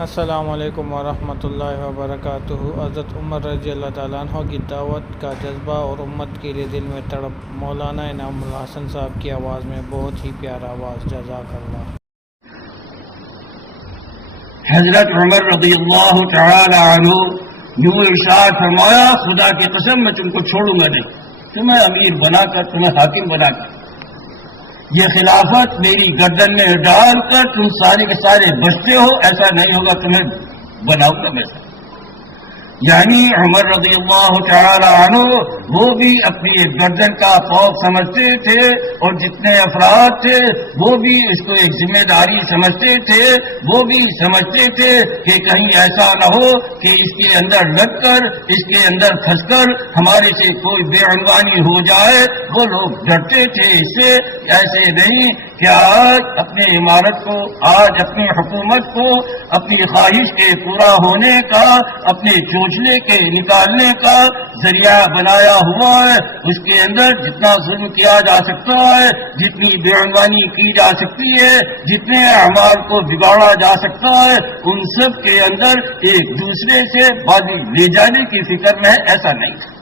السلام علیکم ورحمۃ اللہ وبرکاتہ۔ حضرت عمر رضی اللہ تعالیٰ عنہ کی دعوت کا جذبہ اور امت کے لیے دل میں تڑپ۔ مولانا انعام الحسن صاحب کی آواز میں بہت ہی پیارا آواز۔ جزاک اللہ حضرت عمر رضی اللہ تعالی عنہ یوں ارشاد فرمایا، خدا کی قسم، میں تم کو چھوڑوں گا نہیں۔ تمہیں امیر بنا کر تمہیں حاکم بنا کر یہ خلافت میری گردن میں ڈال کر تم سارے کے سارے بچتے ہو، ایسا نہیں ہوگا تمہیں بناؤں گا میں یعنی عمر رضی اللہ تعالی عنہ، وہ بھی اپنی ایک گردن کا فوق سمجھتے تھے اور جتنے افراد تھے، وہ بھی اس کو ایک ذمہ داری سمجھتے تھے، وہ بھی سمجھتے تھے کہ کہیں ایسا نہ ہو کہ اس کے اندر لگ کر، اس کے اندر پھنس کر ہمارے سے کوئی بے عنوانی ہو جائے۔ وہ لوگ ڈرتے تھے اس سے، ایسے نہیں کہ آج اپنی عمارت کو، آج اپنی حکومت کو، اپنی خواہش کے پورا ہونے کا اپنے چوچلے کے نکالنے کا ذریعہ بنایا ہوا ہے۔ اس کے اندر جتنا ظلم کیا جا سکتا ہے، جتنی بے عنوانی کی جا سکتی ہے، جتنے اعمال کو بگاڑا جا سکتا ہے، ان سب کے اندر ایک دوسرے سے بازی لے جانے کی فکر میں ایسا نہیں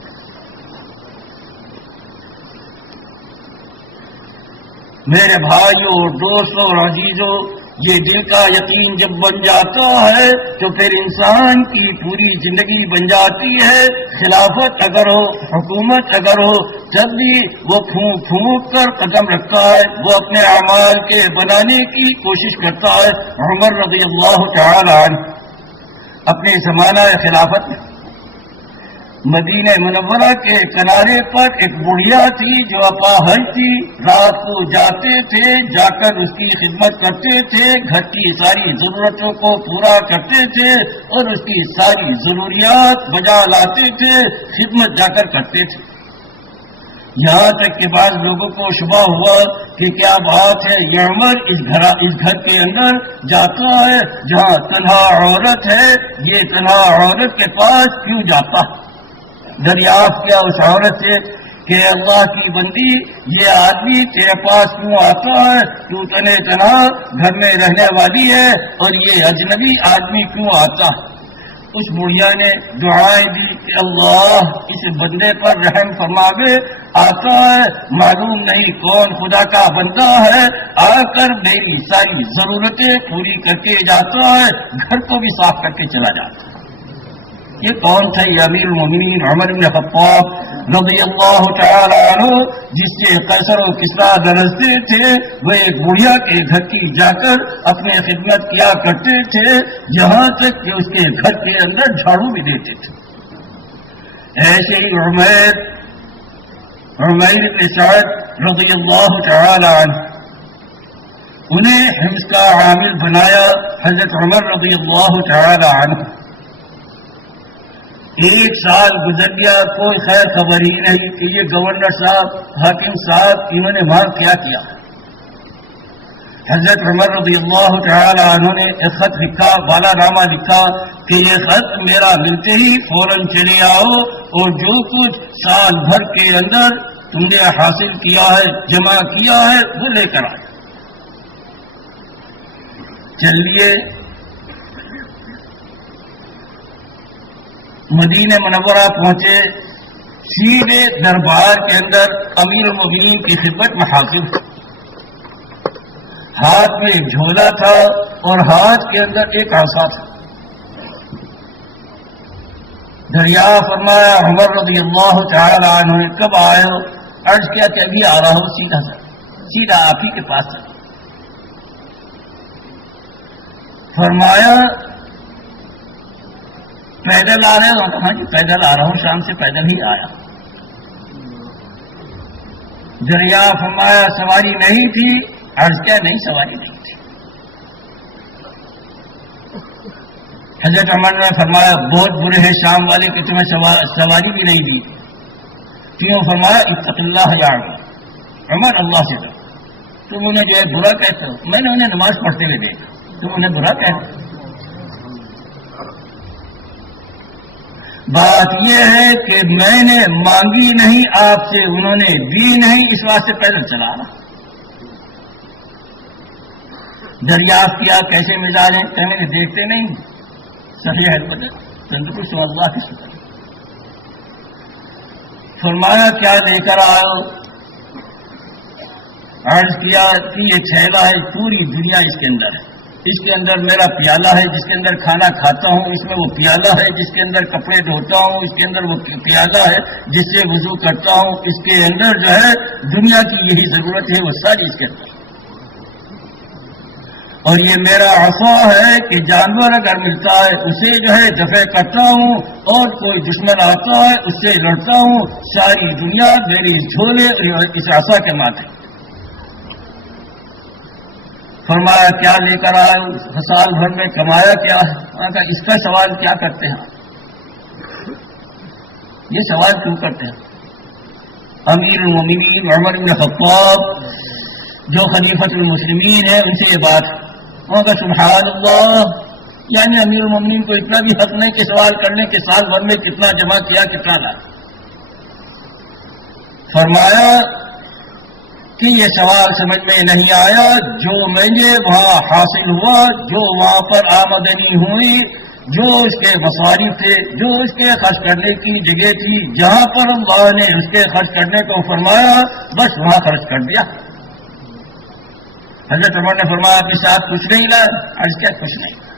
میرے بھائیوں اور دوستوں اور عزیزوں یہ دل کا یقین جب بن جاتا ہے تو پھر انسان کی پوری زندگی بن جاتی ہے۔ خلافت اگر ہو، حکومت اگر ہو، جب بھی وہ پھونک پھونک کر قدم رکھتا ہے، وہ اپنے اعمال کے بنانے کی کوشش کرتا ہے۔ عمر رضی اللہ تعالی عنہ اپنے زمانہ خلافت میں مدینہ منورہ کے کنارے پر ایک بڑھیا تھی جو اپاہج تھی۔ رات کو جاتے تھے، جا کر اس کی خدمت کرتے تھے۔ گھر کی ساری ضرورتوں کو پورا کرتے تھے اور اس کی ساری ضروریات بجا لاتے تھے، خدمت جا کر کرتے تھے۔ یہاں تک کہ بعض لوگوں کو شبہ ہوا کہ کیا بات ہے، یہ عمر اس گھر اس گھر کے اندر جاتا ہے جہاں تنہا عورت ہے، یہ تنہا عورت کے پاس کیوں جاتا؟ ہے یعنی دریافت کیا اس عورت سے کہ اللہ کی بندی، یہ آدمی تیرے پاس کیوں آتا ہے؟ تو تنے تنا گھر میں رہنے والی ہے؟ اور یہ اجنبی آدمی کیوں آتا؟ ہے اس بڑھیا نے دعائیں دی کہ اللہ اس بندے پر رحم فرماوے آتا ہے، معلوم نہیں کون خدا کا بندہ ہے، آ کر میری ساری ضرورتیں پوری کر کے جاتا ہے، گھر کو بھی صاف کر کے چلا جاتا ہے۔ یہ کون تھا یہ امیر المومنین عمر بن خطاب رضی اللہ تعالی عنہ جس سے قیصر و کسرا درجتے تھے، وہ ایک بڑھیا کے گھر کی جا کر اپنے خدمت کیا کرتے تھے، یہاں تک کہ اس کے گھر کے اندر جھاڑو بھی دیتے تھے۔ ایسے ہی عمیر عمیر کے ساتھ رضی اللہ تعالی عنہ، انہیں حمس کا عامل بنایا حضرت عمر رضی اللہ تعالی عنہ۔ ایک سال گزر گیا، کوئی خیر خبر ہی نہیں کہ یہ گورنر صاحب، حاکم صاحب، انہوں نے وہاں کیا کیا؟ حضرت عمر رضی اللہ تعالی عنہ نے ایک خط لکھا، بالا نامہ لکھا کہ یہ خط میرا ملتے ہی فوراً چلے آؤ اور جو کچھ سال بھر کے اندر تم نے حاصل کیا ہے، جمع کیا ہے، وہ لے کر آئے چلیے مدینہ منورہ پہنچے، سیدھے دربار کے اندر امیر المبین کی خدمت میں حاصل ہاتھ میں ایک جھولا تھا اور ہاتھ کے اندر ایک آسا تھا۔ دریا فرمایا، عمر رضی اللہ تعالی عنہ کب آئے؟ ہو عرض کیا کہ ابھی آ رہا ہو سیدھا سا سیدھا آپ ہی کے پاس تھا فرمایا پیدل آ رہے ہو کہاں ہاں جی، پیدل آ رہا ہوں، شام سے پیدل ہی آیا۔ دریا فرمایا، سواری نہیں تھی، عرض کیا نہیں، سواری نہیں تھی۔ حضرت عمر نے فرمایا، بہت برے ہیں شام والے کہ تمہیں سواری بھی نہیں دی۔ کیوں؟ فرمایا، اتق اللہ جان عمر اللہ سے تم انہیں جو ہے برا کہتے ہو۔ میں نے انہیں نماز پڑھتے ہوئے دیکھا۔ تم انہیں برا کہتے ہو۔ بات یہ ہے کہ میں نے مانگی نہیں، آپ سے انہوں نے دی نہیں، اس واسطے پیدل چلا رہا۔ دریافت کیا، کیسے مزاج ہیں؟ کہ میں دیکھتے نہیں۔ صحیح ہے تندرست اللہ کی شکر فرمایا، کیا دے کر آؤ عرض کیا کہ یہ چھیلا ہے، پوری دنیا اس کے اندر ہے۔ اس کے اندر میرا پیالہ ہے، جس کے اندر کھانا کھاتا ہوں، اس میں وہ پیالہ ہے، جس کے اندر کپڑے دھوتا ہوں، اس کے اندر وہ پیالہ ہے جس سے وضو کرتا ہوں، اس کے اندر جو ہے دنیا کی یہی ضرورت ہے، وہ ساری اس کے اندر۔ اور یہ میرا عصا ہے کہ جانور اگر ملتا ہے، اسے جو ہے دفع کرتا ہوں اور کوئی دشمن آتا ہے، اس سے لڑتا ہوں، ساری دنیا میری جھولے اور اس عصا کے ماتھے۔ فرمایا، کیا لے کر آئے سال بھر میں کمایا کیا ہے؟ اس کا سوال کیا کرتے ہیں یہ سوال کیوں کرتے ہیں امیر المومنین عمر بن خطاب، جو خلیفت المسلمین ہے ان سے یہ بات وہاں کا سبحان اللہ یعنی امیر المومنین کو اتنا بھی حق نہیں کہ سوال کرنے کے سال بھر میں کتنا جمع کیا، کتنا لا فرمایا کہ یہ سوال سمجھ میں نہیں آیا؟ جو مجھے وہاں حاصل ہوا، جو وہاں پر آمدنی ہوئی، جو اس کے مصارف تھے، جو اس کے خرچ کرنے کی جگہ تھی، جہاں پر اللہ نے اس کے خرچ کرنے کو فرمایا، بس وہاں خرچ کر دیا۔ حضرت عمر نے فرمایا، آپ کے ساتھ کچھ نہیں لا آج کیا، کچھ نہیں۔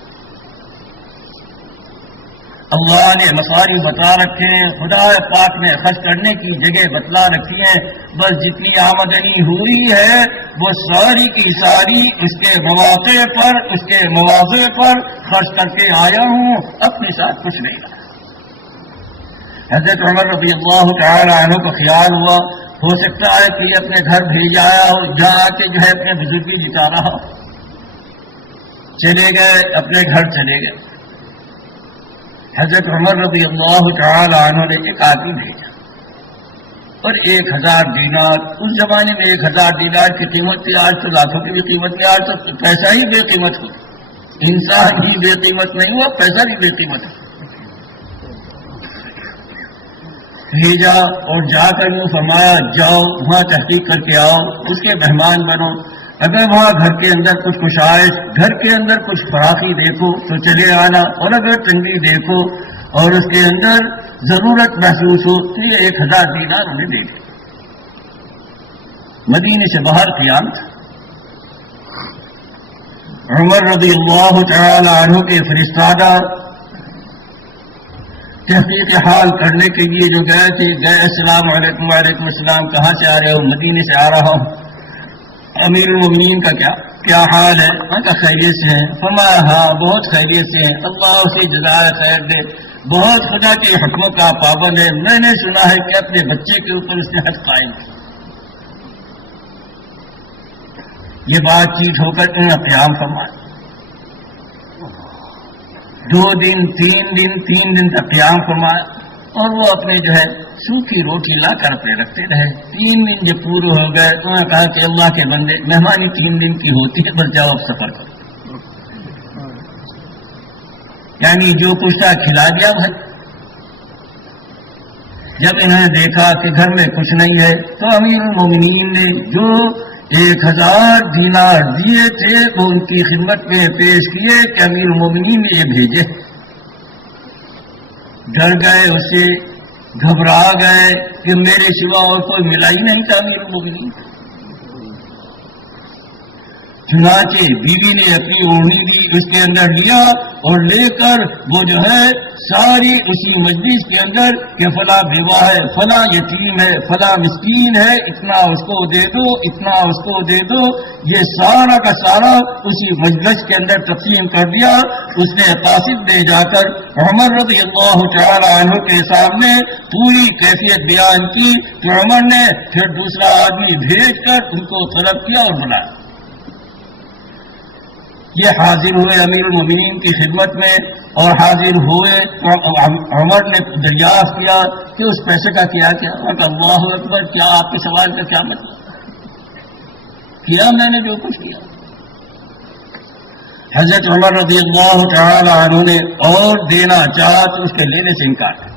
اللہ نے مساری بتا رکھے ہیں، خدا پاک نے خرچ کرنے کی جگہ بتلا رکھی ہیں۔ بس جتنی آمدنی ہوئی ہے، وہ ساری کی ساری اس کے مواقع پر، اس کے مواقع پر خرچ کر کے آیا ہوں۔ اپنے ساتھ کچھ نہیں۔ رہا حضرت عمر رضی اللہ تعالی عنہ کو خیال ہوا۔ ہو سکتا ہے کہ یہ اپنے گھر بھیج آیا ہو جہاں کے جو ہے اپنے بزرگی بتا رہا ہو۔ چلے گئے، اپنے گھر چلے گئے۔ حضرت عمر رضی اللہ تعالی عنہ نے ایک آدمی بھیجا اور ایک ہزار دینار، اس زمانے میں ایک ہزار دینار کی قیمت تھی، آج تو لاکھوں کی بھی قیمت تھی آج تو پیسہ ہی بے قیمت ہو۔ انسان ہی بے قیمت نہیں ہوا، پیسہ بھی بے قیمت ہے بھیجا اور جا کر وہ فرمایا، جاؤ، وہاں تحقیق کر کے آؤ، اس کے مہمان بنو۔ اگر وہاں گھر کے اندر کچھ کشائش گھر کے اندر کچھ فراخی دیکھو تو چلے آنا اور اگر تنگی دیکھو اور اس کے اندر ضرورت محسوس ہو تو یہ ایک ہزار دینار انہیں دے مدینے سے باہر قیام تھا عمر رضی اللہ تعالی عنہ کے فرستادہ تحقیق حال کرنے کے لیے جو گئے تھے، گئے، السلام علیکم، وعلیکم السلام، کہاں سے آ رہے ہو؟ مدینے سے آ رہا ہوں۔ امیر المین کا کیا کیا حال ہے؟ ان کا خیریت سے ہے فرمایا ہاں بہت خیریت سے ہے اللہ اسے جزائے خیر دے۔ بہت خدا کے حکموں کا پابند ہے۔ میں نے سنا ہے کہ اپنے بچے کے اوپر اس نے حق قائم یہ بات چیت ہو کر انہیں قیام فرمایا دو دن، تین دن تین دن تک قیام فرمایا اور وہ اپنے جو ہے سوکھی روٹی لا کر اپنے رکھتے رہے۔ تین دن جب پورے ہو گئے، تو انہوں نے کہا کہ اللہ کے بندے، مہمانی تین دن کی ہوتی ہے بس جاؤ اب سفر کرو۔ یعنی جو کچھ تھا، کھلا دیا بھائی۔ جب انہوں نے دیکھا کہ گھر میں کچھ نہیں ہے، تو امیر المومنین نے جو ایک ہزار دینار دیے تھے، وہ ان کی خدمت میں پیش کیے کہ امیر المومنین نے یہ بھیجے۔ ڈر گئے، اسے گھبرا گئے کہ میرے سوا اور کوئی ملا ہی نہیں تھا امیر چنانچہ بیوی نے اپنی اوڑھنی بھی اس کے اندر لیا اور لے کر وہ جو ہے ساری اسی مجلس کے اندر کہ فلاں بیوہ ہے، فلاں یتیم ہے، فلاں مسکین ہے، اتنا اس کو دے دو، اتنا اس کو دے دو۔ یہ سارا کا سارا اسی مجلس کے اندر تقسیم کر دیا۔ اس نے قاصد دے جا کر عمر رضی اللہ تعالی عنہ کے سامنے پوری کیفیت بیان کی۔ تو عمر نے پھر دوسرا آدمی بھیج کر ان کو طلب کیا اور بلایا یہ حاضر ہوئے امیر المومنین کی خدمت میں اور حاضر ہوئے عمر نے دریافت کیا کہ اس پیسے کا کیا کیا؟ اللہ اکبر، کیا آپ کے سوال کا کیا مطلب کیا میں نے جو کچھ کیا؟ حضرت عمر رضی اللہ تعالی عنہ نے اور دینا چاہا تو اس کے لینے سے انکار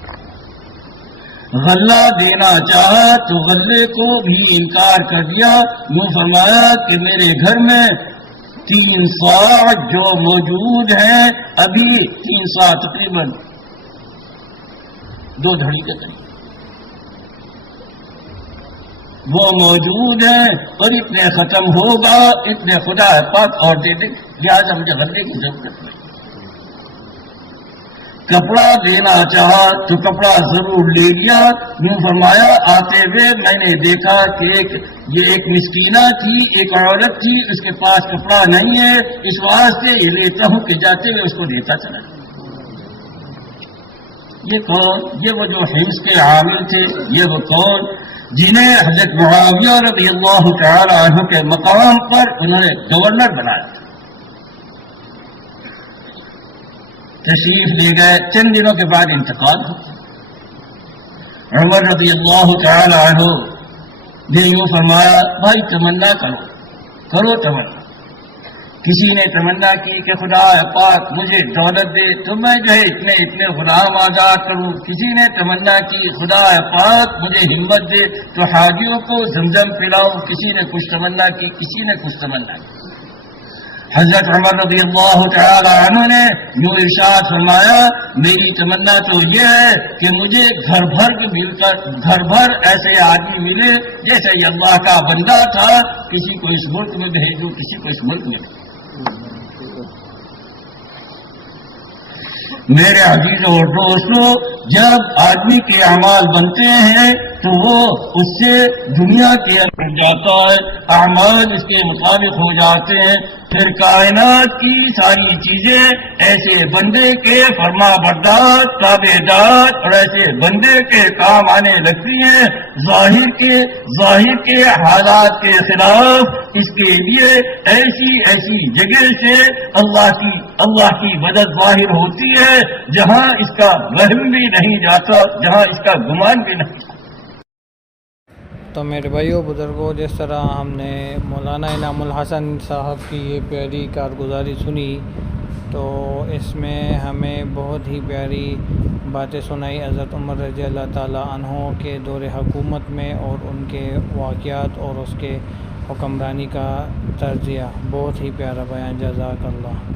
غلہ دینا چاہا تو غلے کو بھی انکار کر دیا۔ یوں فرمایا کہ میرے گھر میں تین سو جو موجود ہیں، ابھی تین سو تقریباً دو دھڑی کے قریب۔ وہ موجود ہیں اور اتنے ختم ہوگا، اتنے خدا پاک اور دے دیں لہٰذا مجھے غلے کی ضرورت نہیں۔ کپڑا دینا چاہا تو کپڑا ضرور لے لیا۔ یوں فرمایا، آتے ہوئے میں نے دیکھا کہ ایک یہ ایک مسکینہ تھی، ایک عورت تھی، اس کے پاس کپڑا نہیں ہے۔ اس واسطے یہ لیتا ہوں کہ جاتے ہوئے اس کو دیتا چلا۔ یہ کون؟ یہ وہ جو ہنس کے عامل تھے، یہ وہ کون؟ جنہیں حضرت معاویہ رضی اللہ تعالی عنہ کے مقام پر انہوں نے گورنر بنایا تشریف لے گئے، چند دنوں کے بعد انتقال۔ ہو عمر رضی اللہ تعالی عنہ نے یوں فرمایا، بھائی تمنا کرو کرو تمنا۔ کسی نے تمنا کی کہ خدا پاک مجھے دولت دے، تو میں جو ہے اتنے اتنے غلام آزاد کروں۔ کسی نے تمنا کی، خدا پاک مجھے ہمت دے، تو حاجیوں کو زمزم پلاؤں۔ کسی نے کچھ تمنا کی، کسی نے کچھ تمنا کی۔ حضرت عمر رضی اللہ تعالی عنہ نے یوں ارشاد فرمایا، میری تمنا تو یہ ہے کہ مجھے گھر بھر کے مل کر گھر بھر ایسے آدمی ملے جیسے یہ اللہ کا بندہ تھا، کسی کو اس ملک میں بھیجوں، کسی کو اس ملک میں۔ میرے عزیز اور دوستو جب آدمی کے اعمال بنتے ہیں تو وہ اس سے دنیا کے اندر جاتا ہے، اعمال اس کے مطابق ہو جاتے ہیں۔ پھر کائنات کی ساری چیزیں ایسے بندے کے فرما بردار تابے دار اور ایسے بندے کے کام آنے لگتی ہیں۔ ظاہر کے ظاہر کے حالات کے خلاف اس کے لیے ایسی ایسی جگہ سے اللہ کی اللہ کی مدد ظاہر ہوتی ہے۔ جہاں اس کا وہم بھی نہیں جاتا، جہاں اس کا گمان بھی نہیں۔ تو میرے بھائیوں بزرگوں جس طرح ہم نے مولانا انعام الحسن صاحب کی یہ پیاری کارگزاری سنی، تو اس میں ہمیں بہت ہی پیاری باتیں سنائی حضرت عمر رضی اللہ تعالیٰ عنہ کے دور حکومت میں اور ان کے واقعات اور اس کے حکمرانی کا تجزیہ۔ بہت ہی پیارا بیان، جزاک اللہ۔